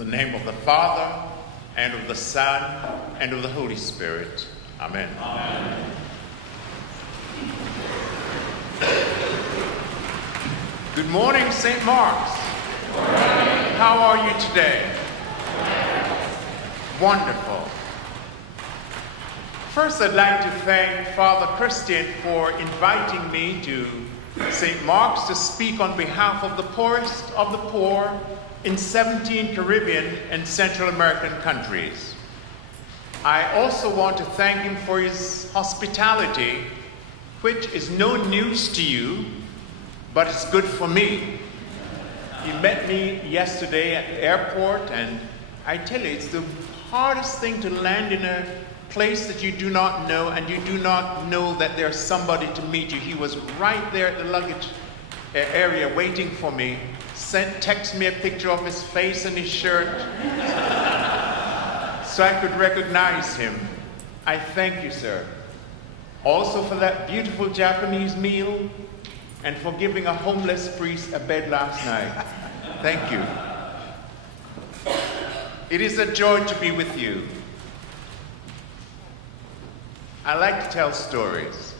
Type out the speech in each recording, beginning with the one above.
In the name of the Father, and of the Son, and of the Holy Spirit. Amen. Amen. Good morning, St. Mark's. Good morning. How are you today? Wonderful. First, I'd like to thank Father Christian for inviting me to St. Mark's to speak on behalf of the poorest of the poor in 17 Caribbean and Central American countries. I also want to thank him for his hospitality, which is no news to you, but it's good for me. He met me yesterday at the airport, and I tell you, it's the hardest thing to land in a place that you do not know, and you do not know that there's somebody to meet you. He was right there at the luggage area waiting for me. Text me a picture of his face and his shirt so I could recognize him. I thank you, sir. Also for that beautiful Japanese meal and for giving a homeless priest a bed last night. Thank you. It is a joy to be with you. I like to tell stories,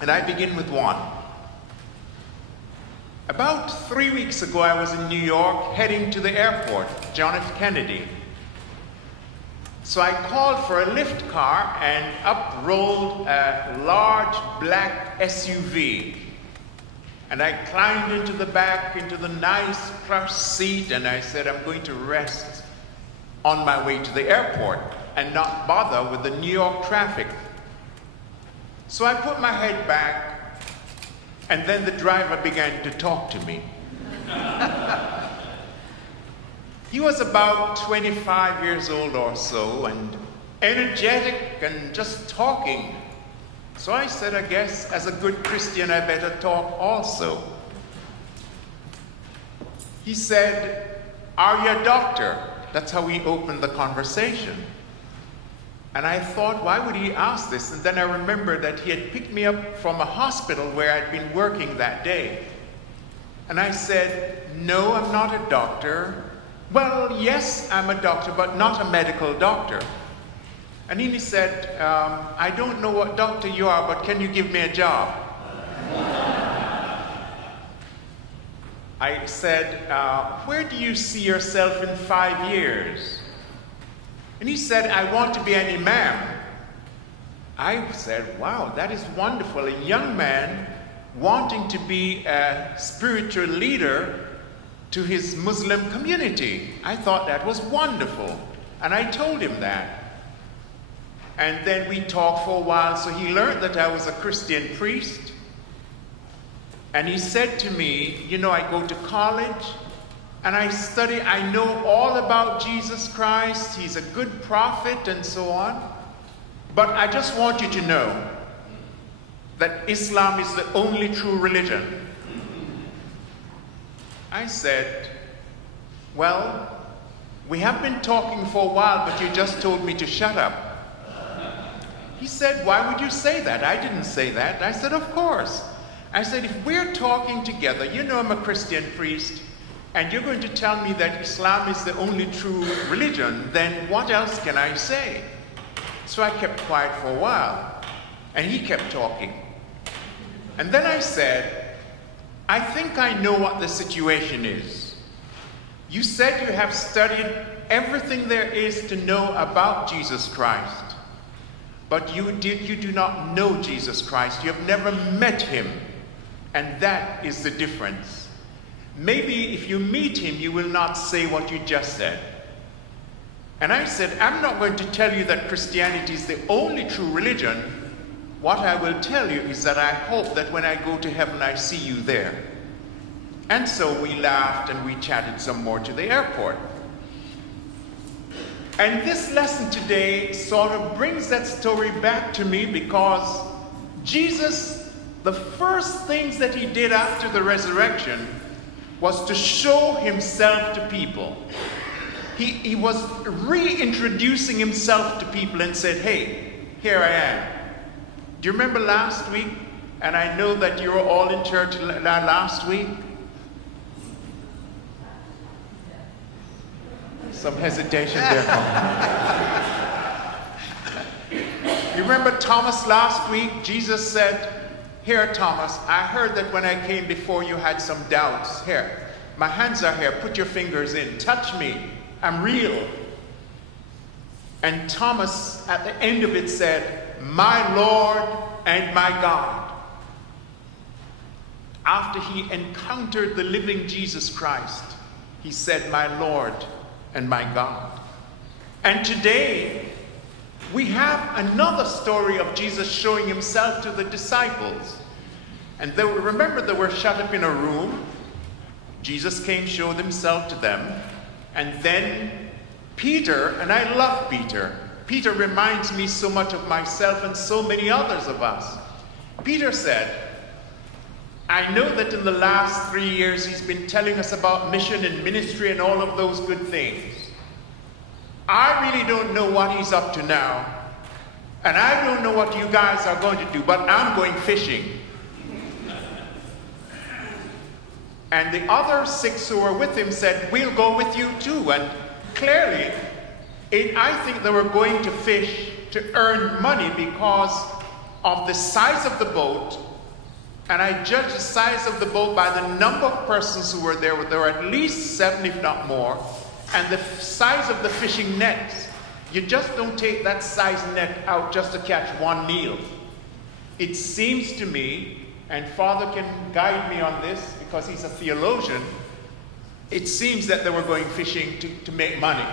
and I begin with one. About 3 weeks ago, I was in New York heading to the airport, John F. Kennedy. So I called for a lift car, and up rolled a large black SUV. And I climbed into the back, into the nice plush seat, and I said, I'm going to rest on my way to the airport and not bother with the New York traffic. So I put my head back, and then the driver began to talk to me. He was about 25 years old or so, and energetic and just talking. So I said, I guess as a good Christian, I better talk also. He said, are you a doctor? That's how we opened the conversation. And I thought, why would he ask this? And then I remembered that he had picked me up from a hospital where I'd been working that day. And I said, no, I'm not a doctor. Well, yes, I'm a doctor, but not a medical doctor. And he said, I don't know what doctor you are, but can you give me a job? I said, where do you see yourself in 5 years? And he said, I want to be an imam. I said, wow, that is wonderful. A young man wanting to be a spiritual leader to his Muslim community. I thought that was wonderful. And I told him that. And then we talked for a while, so he learned that I was a Christian priest. And he said to me, you know, I go to college, and I study, I know all about Jesus Christ, he's a good prophet, and so on. But I just want you to know that Islam is the only true religion. I said, well, we have been talking for a while, but you just told me to shut up. He said, why would you say that? I didn't say that. I said, of course. I said, if we're talking together, you know I'm a Christian priest, and you're going to tell me that Islam is the only true religion, then what else can I say? So I kept quiet for a while, and he kept talking. And then I said, I think I know what the situation is. You said you have studied everything there is to know about Jesus Christ, but you do not know Jesus Christ. You have never met him, and that is the difference. Maybe if you meet him, you will not say what you just said. And I said, I'm not going to tell you that Christianity is the only true religion. What I will tell you is that I hope that when I go to heaven, I see you there. And so we laughed and we chatted some more to the airport. And this lesson today sort of brings that story back to me, because Jesus, the first things that he did after the resurrection was to show himself to people. He was reintroducing himself to people and said, hey, here I am. Do you remember last week? And I know that you were all in church last week. Some hesitation there. You remember Thomas last week? Jesus said, "Here, Thomas, I heard that when I came before you had some doubts. Here, my hands are here. Put your fingers in. Touch me. I'm real." And Thomas, at the end of it, said, "My Lord and my God." After he encountered the living Jesus Christ, he said, "My Lord and my God." And today, we have another story of Jesus showing himself to the disciples. And remember, they were shut up in a room. Jesus came, showed himself to them. And then Peter, and I love Peter. Peter reminds me so much of myself and so many others of us. Peter said, "I know that in the last 3 years he's been telling us about mission and ministry and all of those good things. I really don't know what he's up to now. And I don't know what you guys are going to do, but I'm going fishing." And the other 6 who were with him said, "We'll go with you too." And clearly, I think they were going to fish to earn money because of the size of the boat. And I judged the size of the boat by the number of persons who were there. There were at least 7, if not more. And the size of the fishing nets. You just don't take that size net out just to catch one meal. It seems to me, and Father can guide me on this because he's a theologian, it seems that they were going fishing to make money.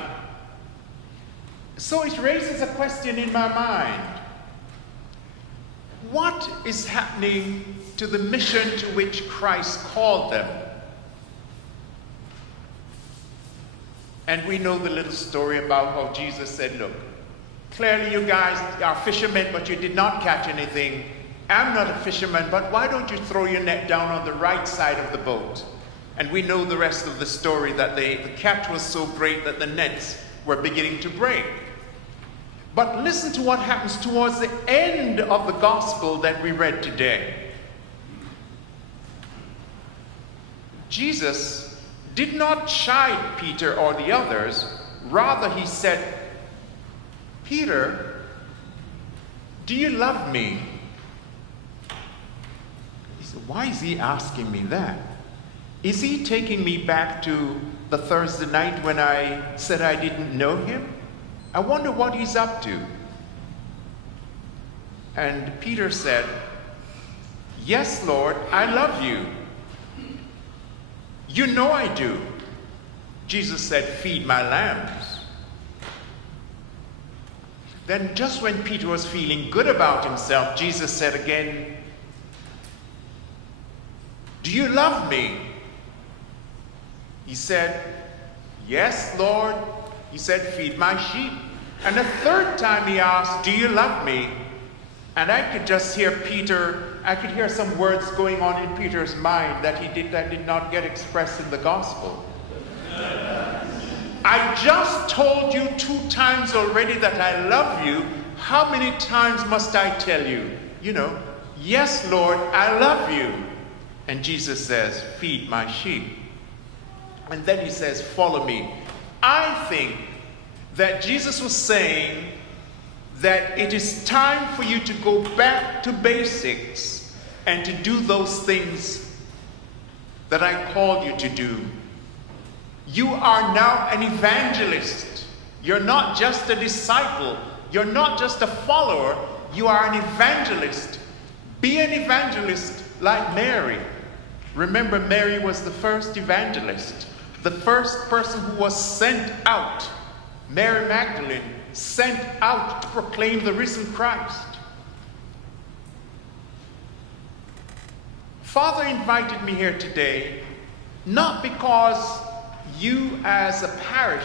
So it raises a question in my mind. What is happening to the mission to which Christ called them? And we know the little story about how Jesus said, "Look, clearly you guys are fishermen, but you did not catch anything. I'm not a fisherman, but why don't you throw your net down on the right side of the boat?" And we know the rest of the story, that the catch was so great that the nets were beginning to break. But listen to what happens towards the end of the gospel that we read today. Jesus did not chide Peter or the others. Rather, he said, "Peter, do you love me?" He said, "Why is he asking me that? Is he taking me back to the Thursday night when I said I didn't know him? I wonder what he's up to." And Peter said, "Yes, Lord, I love you. You know I do." Jesus said, "Feed my lambs." Then just when Peter was feeling good about himself, Jesus said again, "Do you love me?" He said, "Yes, Lord." He said, "Feed my sheep." And the third time he asked, "Do you love me?" And I could just hear I could hear some words going on in Peter's mind that did not get expressed in the gospel. "I just told you 2 times already that I love you. How many times must I tell you? Yes, Lord, I love you." And Jesus says, "Feed my sheep." And then he says, "Follow me." I think that Jesus was saying that it is time for you to go back to basics and to do those things that I called you to do. You are now an evangelist. You're not just a disciple. You're not just a follower. You are an evangelist. Be an evangelist like Mary. Remember, Mary was the first evangelist, the first person who was sent out. Mary Magdalene, sent out to proclaim the risen Christ. Father invited me here today, not because you as a parish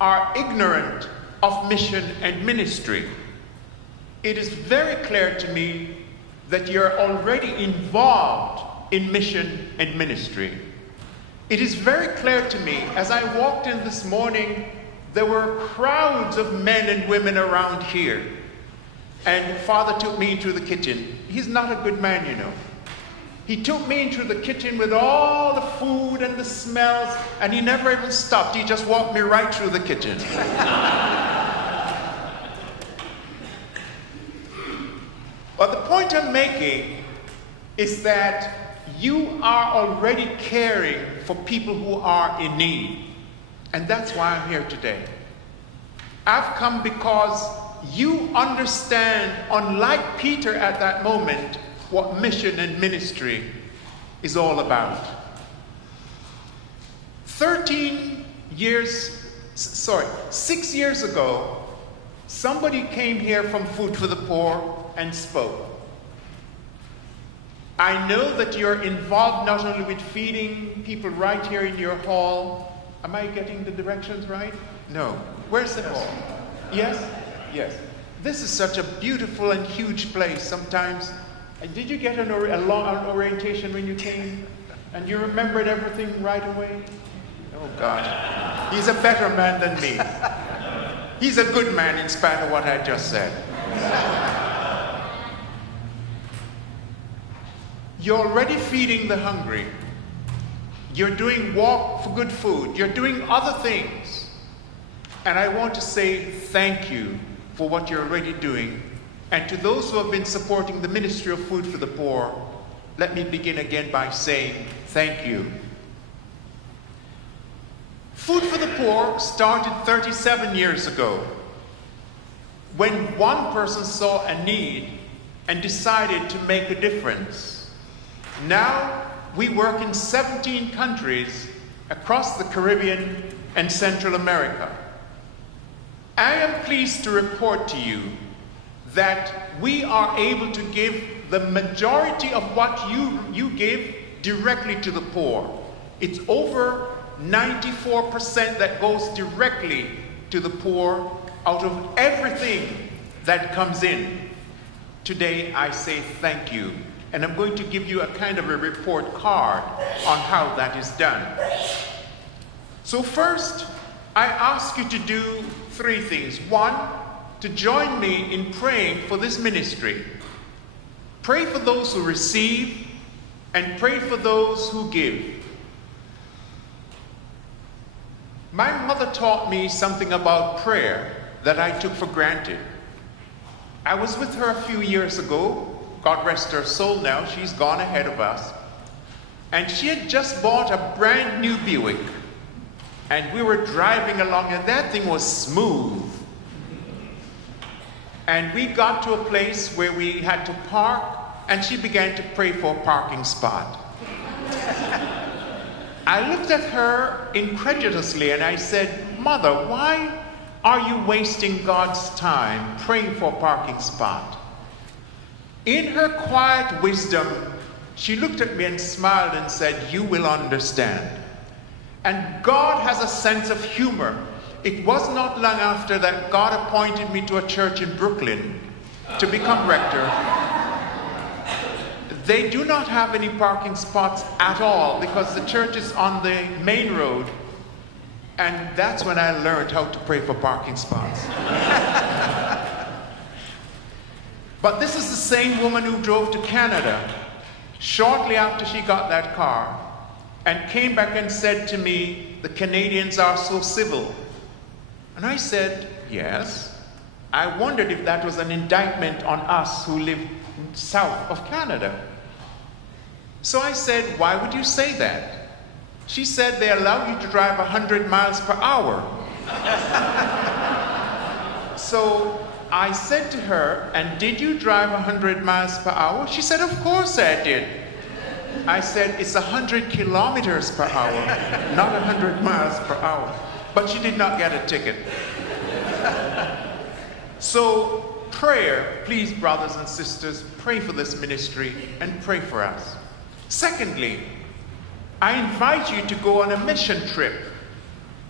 are ignorant of mission and ministry. It is very clear to me that you're already involved in mission and ministry. It is very clear to me, as I walked in this morning, there were crowds of men and women around here. And Father took me into the kitchen. He's not a good man, He took me into the kitchen with all the food and the smells, and he never even stopped. He just walked me right through the kitchen. But the point I'm making is that you are already caring for people who are in need. And that's why I'm here today. I've come because you understand, unlike Peter at that moment, what mission and ministry is all about. 6 years ago, somebody came here from Food for the Poor and spoke. I know that you're involved not only with feeding people right here in your hall. Am I getting the directions right? No. Where's the hall? Yes? Yes. This is such a beautiful and huge place. Sometimes, did you get an orientation when you came? And you remembered everything right away? Oh God. He's a better man than me. He's a good man in spite of what I just said. You're already feeding the hungry. You're doing Walk for Good Food. You're doing other things. And I want to say thank you for what you're already doing. And to those who have been supporting the Ministry of Food for the Poor, let me begin again by saying thank you. Food for the Poor started 37 years ago when one person saw a need and decided to make a difference. Now, we work in 17 countries across the Caribbean and Central America. I am pleased to report to you that we are able to give the majority of what you give directly to the poor. It's over 94% that goes directly to the poor out of everything that comes in. Today, I say thank you. And I'm going to give you a kind of a report card on how that is done. So first, I ask you to do 3 things. 1, to join me in praying for this ministry. Pray for those who receive and pray for those who give. My mother taught me something about prayer that I took for granted. I was with her a few years ago. God rest her soul now, she's gone ahead of us. And she had just bought a brand new Buick. And we were driving along and that thing was smooth. And we got to a place where we had to park and she began to pray for a parking spot. I looked at her incredulously and I said, Mother, why are you wasting God's time praying for a parking spot? In her quiet wisdom, she looked at me and smiled and said, you will understand. And God has a sense of humor. It was not long after that God appointed me to a church in Brooklyn to become rector. They do not have any parking spots at all because the church is on the main road. And that's when I learned how to pray for parking spots. But this is the same woman who drove to Canada shortly after she got that car and came back and said to me, the Canadians are so civil. And I said, yes. I wondered if that was an indictment on us who live south of Canada. So I said, why would you say that? She said, they allow you to drive 100 miles per hour. So I said to her, and did you drive 100 miles per hour? She said, of course I did. I said, it's 100 kilometers per hour, not 100 miles per hour. But she did not get a ticket. So prayer, please, brothers and sisters, pray for this ministry and pray for us. Secondly, I invite you to go on a mission trip.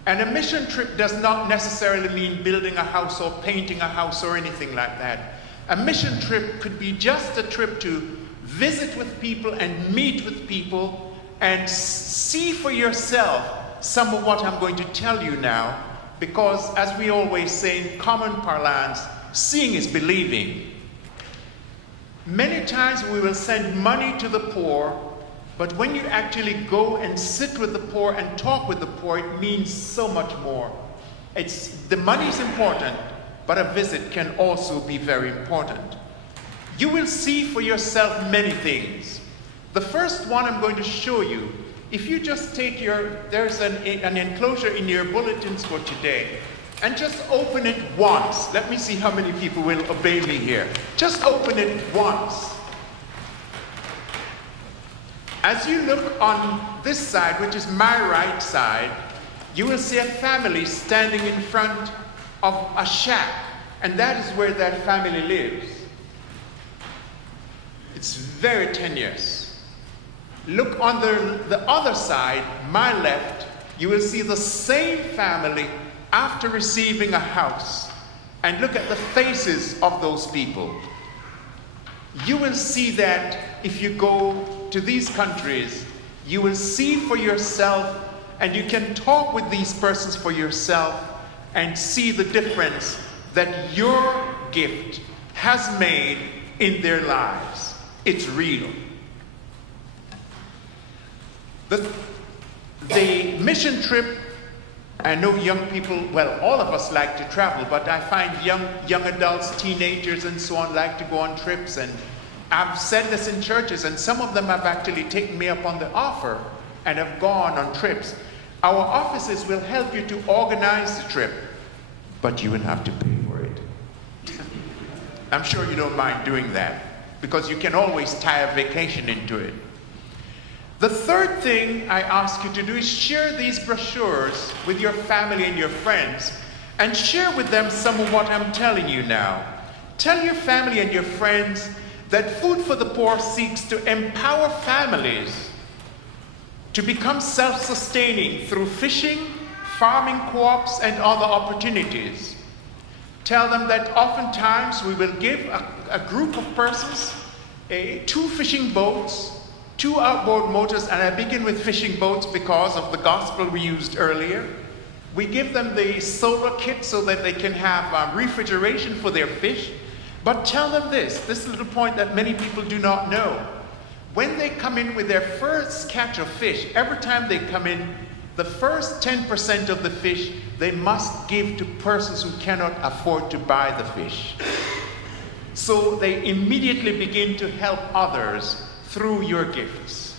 And a mission trip does not necessarily mean building a house or painting a house or anything like that. A mission trip could be just a trip to visit with people and meet with people and see for yourself some of what I'm going to tell you now, because as we always say in common parlance, seeing is believing. Many times we will send money to the poor But when you actually go and sit with the poor and talk with the poor, it means so much more. The money is important, but a visit can also be very important. You will see for yourself many things. The first one I'm going to show you, if you just take there's an enclosure in your bulletins for today, and just open it once. Let me see how many people will obey me here. Just open it once. As you look on this side, which is my right side, you will see a family standing in front of a shack, and that is where that family lives. It's very tenuous. Look on the other side, my left, you will see the same family after receiving a house, and look at the faces of those people. You will see that if you go to these countries, you will see for yourself, and you can talk with these persons for yourself and see the difference that your gift has made in their lives. It's real. The mission trip, I know young people, well, all of us like to travel, but I find young adults, teenagers, and so on like to go on trips. And I've said this in churches, and some of them have actually taken me up on the offer and have gone on trips. Our offices will help you to organize the trip, but you will have to pay for it. I'm sure you don't mind doing that, because you can always tie a vacation into it. The third thing I ask you to do is share these brochures with your family and your friends, and share with them some of what I'm telling you now. Tell your family and your friends that Food for the Poor seeks to empower families to become self-sustaining through fishing, farming co-ops, and other opportunities. Tell them that oftentimes we will give a group of persons 2 fishing boats, 2 outboard motors, and I begin with fishing boats because of the gospel we used earlier. We give them the solar kit so that they can have refrigeration for their fish. But tell them this little point that many people do not know. When they come in with their first catch of fish, every time they come in, the first 10% of the fish they must give to persons who cannot afford to buy the fish. So they immediately begin to help others through your gifts.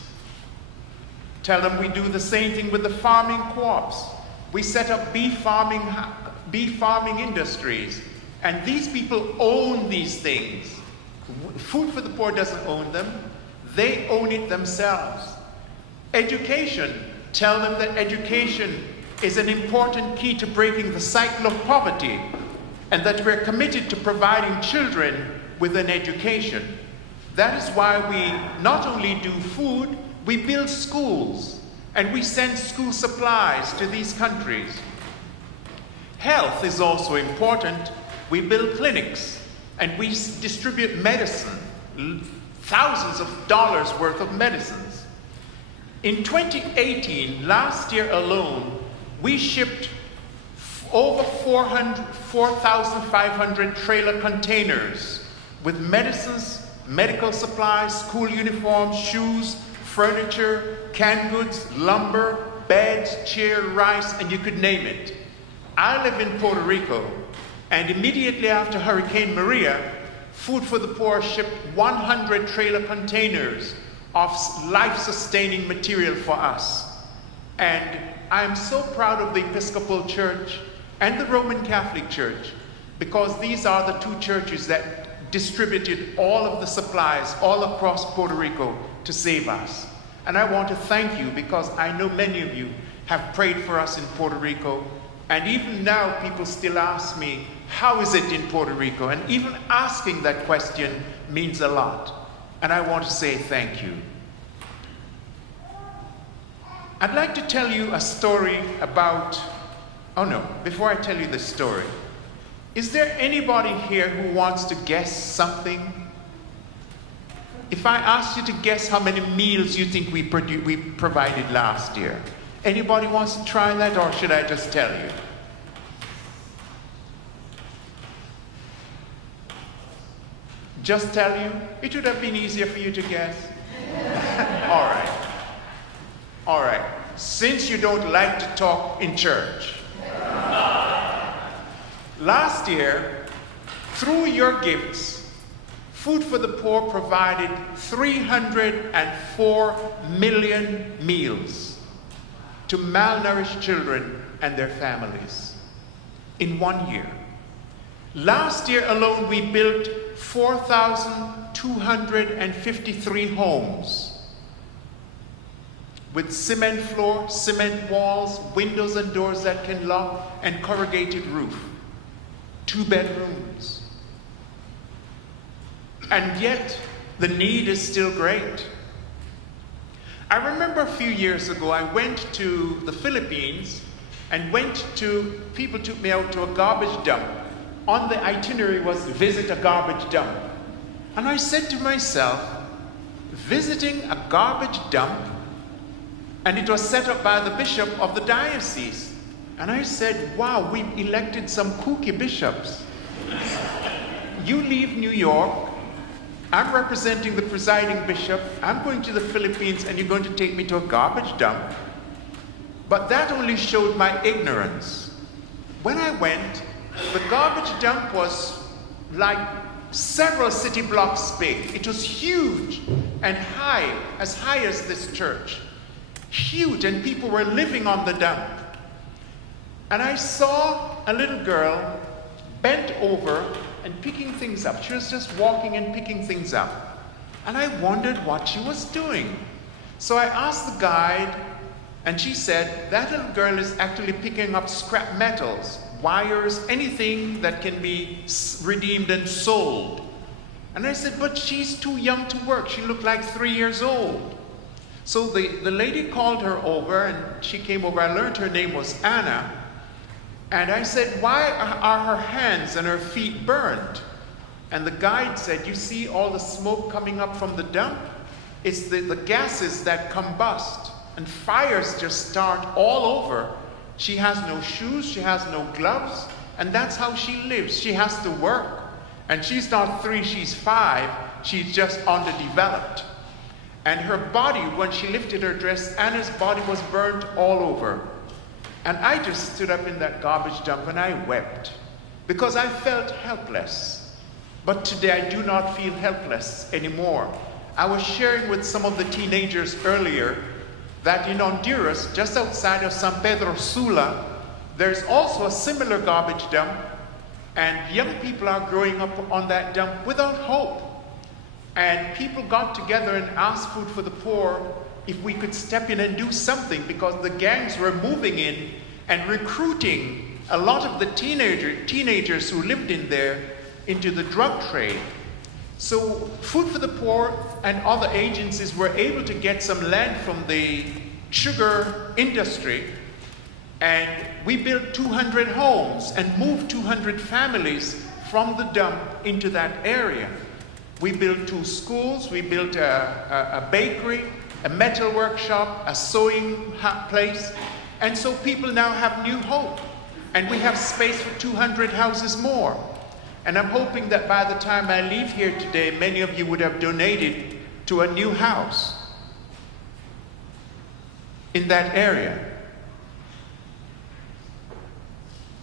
Tell them we do the same thing with the farming co-ops. We set up beef farming industries, and these people own these things. Food for the Poor doesn't own them. They own it themselves. Education. Tell them that education is an important key to breaking the cycle of poverty, and that we're committed to providing children with an education. That is why we not only do food, we build schools, and we send school supplies to these countries. Health is also important. We build clinics, and we distribute medicine, thousands of dollars worth of medicines. In 2018, last year alone, we shipped over 4,500 trailer containers with medicines, medical supplies, school uniforms, shoes, furniture, canned goods, lumber, beds, chair, rice, and you could name it. I live in Puerto Rico, and immediately after Hurricane Maria, Food for the Poor shipped 100 trailer containers of life-sustaining material for us. And I'm so proud of the Episcopal Church and the Roman Catholic Church, because these are the 2 churches that distributed all of the supplies all across Puerto Rico to save us. And I want to thank you, because I know many of you have prayed for us in Puerto Rico, and even now people still ask me, how is it in Puerto Rico? And even asking that question means a lot. And I want to say thank you. I'd like to tell you a story about, before I tell you the story, is there anybody here who wants to guess something? If I asked you to guess how many meals you think we provided last year, anybody wants to try that, or should I just tell you? Just tell you? It would have been easier for you to guess. All right. since you don't like to talk in church. Last year, through your gifts, Food for the Poor provided 304 million meals to malnourished children and their families in 1 year. Last year alone, we built 4,253 homes with cement floor, cement walls, windows and doors that can lock, and corrugated roof. 2 bedrooms. And yet, the need is still great. I remember a few years ago, I went to the Philippines and people took me out to a garbage dump. On the itinerary was to visit a garbage dump. And I said to myself, visiting a garbage dump, and it was set up by the bishop of the diocese. And I said, wow, we elected some kooky bishops. You leave New York, I'm representing the presiding bishop, I'm going to the Philippines, and you're going to take me to a garbage dump. But that only showed my ignorance. When I went, the garbage dump was like several city blocks big. It was huge and high, as high as this church. Huge, and people were living on the dump. And I saw a little girl bent over and picking things up. She was just walking and picking things up. And I wondered what she was doing. So I asked the guide, and she said, that little girl is actually picking up scrap metals, wires, anything that can be redeemed and sold. And I said, but she's too young to work. She looked like 3 years old. So the lady called her over, and she came over. I learned her name was Anna. And I said, why are her hands and her feet burned? And the guide said, you see all the smoke coming up from the dump? It's the gases that combust, and fires just start all over. She has no shoes, she has no gloves, and that's how she lives. She has to work. And she's not 3, she's 5. She's just underdeveloped. And her body, when she lifted her dress, Anna's body was burnt all over. And I just stood up in that garbage dump and I wept because I felt helpless. But today I do not feel helpless anymore. I was sharing with some of the teenagers earlier that in Honduras, just outside of San Pedro Sula, there's also a similar garbage dump, and young people are growing up on that dump without hope. And people got together and asked Food for the Poor if we could step in and do something, because the gangs were moving in and recruiting a lot of the teenagers who lived in there into the drug trade. So Food for the Poor and other agencies were able to get some land from the sugar industry, and we built 200 homes and moved 200 families from the dump into that area. We built 2 schools, we built a bakery, a metal workshop, a sewing place, and so people now have new hope. And we have space for 200 houses more. And I'm hoping that by the time I leave here today, many of you would have donated to a new house in that area.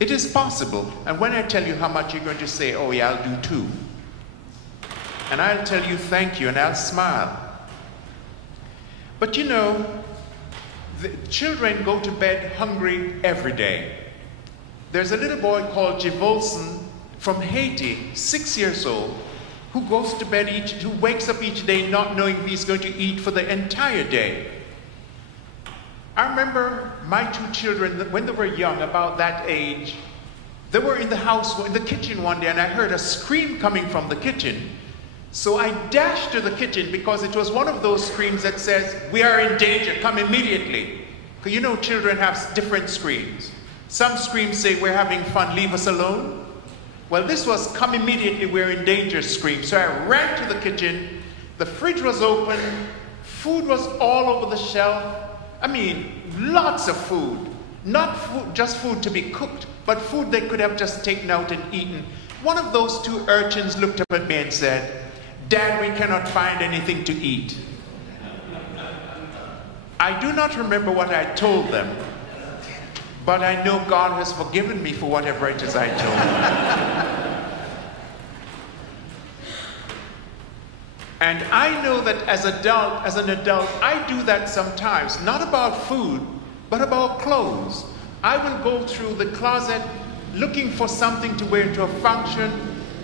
It is possible. And when I tell you how much, you're going to say, oh yeah, I'll do 2. And I'll tell you thank you, and I'll smile. But you know, the children go to bed hungry every day. There's a little boy called Jivolson from Haiti, 6 years old, who goes to bed who wakes up each day not knowing if he's going to eat for the entire day. I remember my 2 children, when they were young, about that age, they were in the house, in the kitchen one day, and I heard a scream coming from the kitchen. So I dashed to the kitchen because it was one of those screams that says, we are in danger, come immediately. Because you know children have different screams. Some screams say, we're having fun, leave us alone. Well, this was come immediately, we're in danger scream. So I ran to the kitchen, the fridge was open, food was all over the shelf. I mean, lots of food. Not food, just food to be cooked, but food they could have just taken out and eaten. One of those 2 urchins looked up at me and said, Dad, we cannot find anything to eat. I do not remember what I told them, but I know God has forgiven me for whatever it is I told them. And I know that as an adult, I do that sometimes, not about food, but about clothes. I will go through the closet looking for something to wear to a function,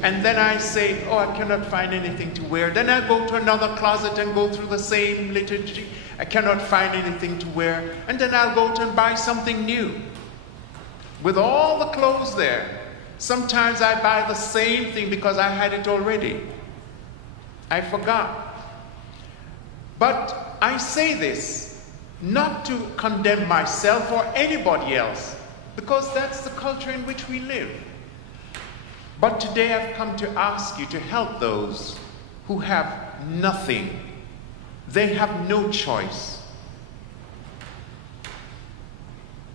and then I say, oh, I cannot find anything to wear. Then I go to another closet and go through the same liturgy. I cannot find anything to wear. And then I'll go to and buy something new. With all the clothes there, sometimes I buy the same thing because I had it already. I forgot. But I say this not to condemn myself or anybody else, because that's the culture in which we live. But today I've come to ask you to help those who have nothing. They have no choice.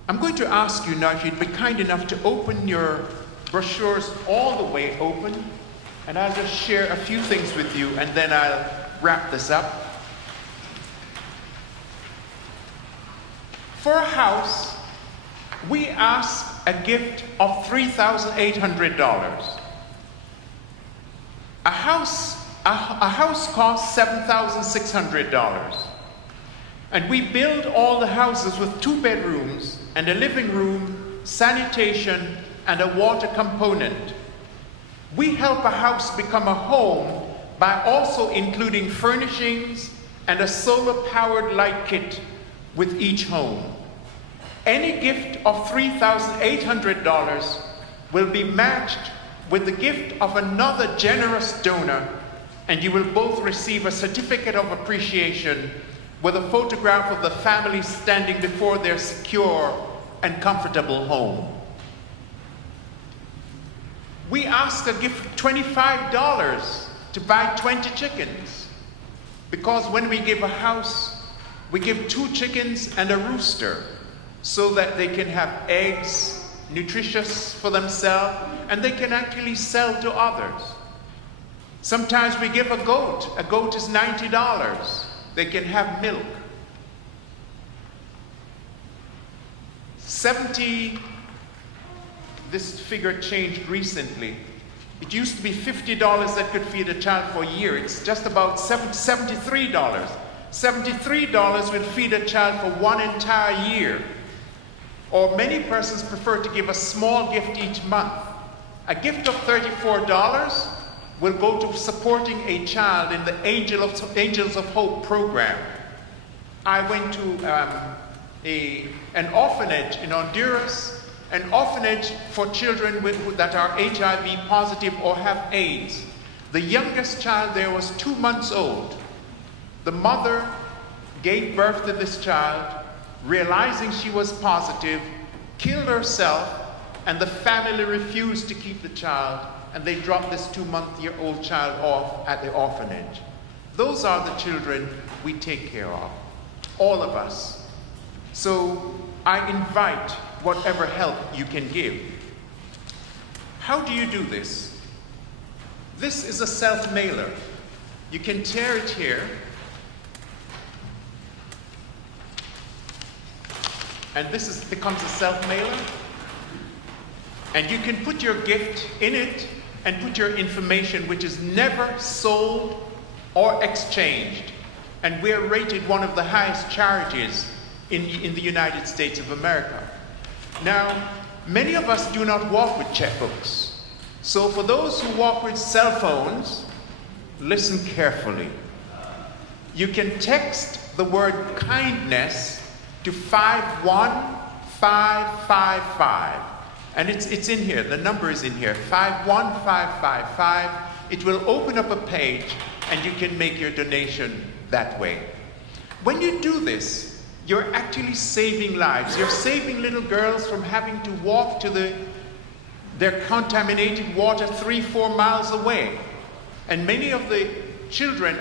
I'm going to ask you now if you'd be kind enough to open your brochures all the way open, and I'll just share a few things with you, and then I'll wrap this up. For a house, we ask a gift of $3,800. A house costs $7,600. And we build all the houses with 2 bedrooms and a living room, sanitation, and a water component. We help a house become a home by also including furnishings and a solar-powered light kit with each home. Any gift of $3,800 will be matched with the gift of another generous donor, and you will both receive a certificate of appreciation with a photograph of the family standing before their secure and comfortable home. We ask a gift of $25 to buy 20 chickens, because when we give a house, we give 2 chickens and a rooster so that they can have eggs, nutritious for themselves, and they can actually sell to others. Sometimes we give a goat. A goat is $90. They can have milk. This figure changed recently. It used to be $50 that could feed a child for a year. It's just about $73. $73 will feed a child for 1 entire year. Or many persons prefer to give a small gift each month. A gift of $34 will go to supporting a child in the Angels of Hope program. I went to an orphanage in Honduras, an orphanage for children that are HIV positive or have AIDS. The youngest child there was 2 months old. The mother gave birth to this child, realizing she was positive, killed herself, and the family refused to keep the child, and they dropped this 2-month-old child off at the orphanage. Those are the children we take care of, all of us. So I invite whatever help you can give. How do you do this? This is a self-mailer. You can tear it here, and this becomes a self-mailer. And you can put your gift in it and put your information, which is never sold or exchanged. And we're rated one of the highest charities in the United States of America. Now, many of us do not walk with checkbooks. So for those who walk with cell phones, listen carefully. You can text the word kindness to 51555. And it's in here, the number is in here, 51555. It will open up a page and you can make your donation that way. When you do this, you're actually saving lives. You're saving little girls from having to walk to their contaminated water 3-4 miles away. And many of the children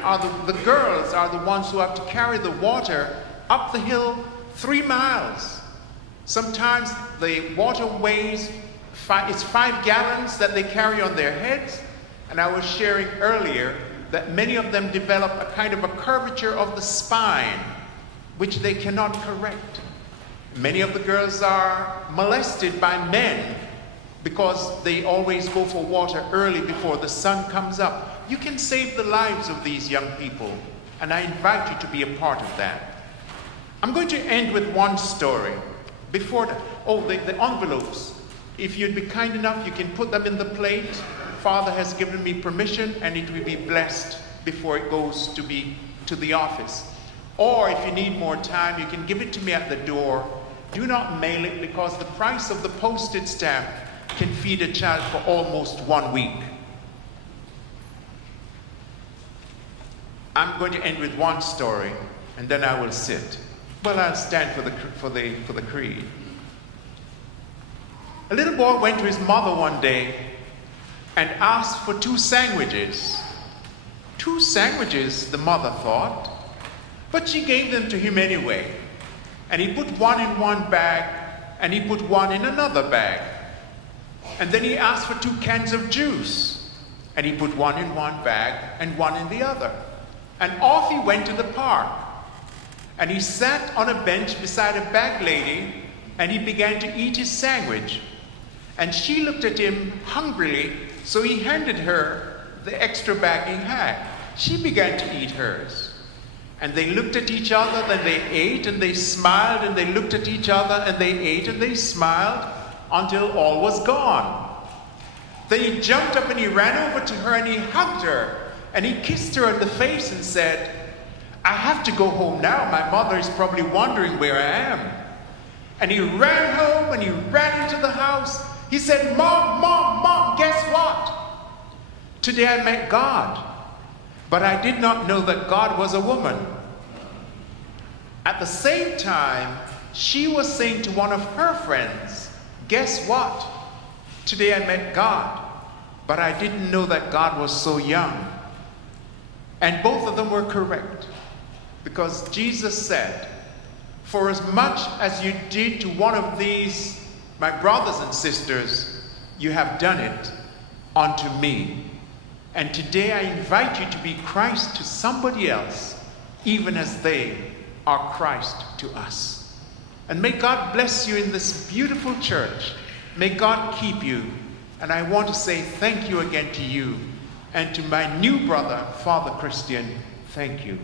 the girls are the ones who have to carry the water up the hill 3 miles. Sometimes the water weighs, it's 5 gallons that they carry on their heads. And I was sharing earlier that many of them develop a kind of a curvature of the spine which they cannot correct. Many of the girls are molested by men because they always go for water early before the sun comes up. You can save the lives of these young people, and I invite you to be a part of that. I'm going to end with one story. Before that, the envelopes. If you'd be kind enough, you can put them in the plate. Father has given me permission, and it will be blessed before it goes to the office. Or if you need more time, you can give it to me at the door. Do not mail it, because the price of the postage stamp can feed a child for almost 1 week. I'm going to end with one story, and then I will sit. Well, I'll stand for the creed. A little boy went to his mother one day and asked for 2 sandwiches. 2 sandwiches, the mother thought, but she gave them to him anyway. And he put one in one bag, and he put one in another bag. And then he asked for 2 cans of juice, and he put one in one bag and one in the other. And off he went to the park. And he sat on a bench beside a bag lady, and he began to eat his sandwich. And she looked at him hungrily, so he handed her the extra bag he had. She began to eat hers. And they looked at each other, then they ate, and they smiled, and they looked at each other, and they ate, and they smiled, until all was gone. Then he jumped up and he ran over to her and he hugged her, and he kissed her on the face and said, "I have to go home now. My mother is probably wondering where I am." And he ran home and he ran into the house. He said, "Mom, Mom, Mom, guess what? Today I met God, but I did not know that God was a woman." At the same time, she was saying to one of her friends, "Guess what? Today I met God, but I didn't know that God was so young." And both of them were correct, because Jesus said, "For as much as you did to one of these, my brothers and sisters, you have done it unto me." And today I invite you to be Christ to somebody else, even as they are Christ to us. And may God bless you in this beautiful church. May God keep you. And I want to say thank you again to you, and to my new brother, Father Christian, thank you.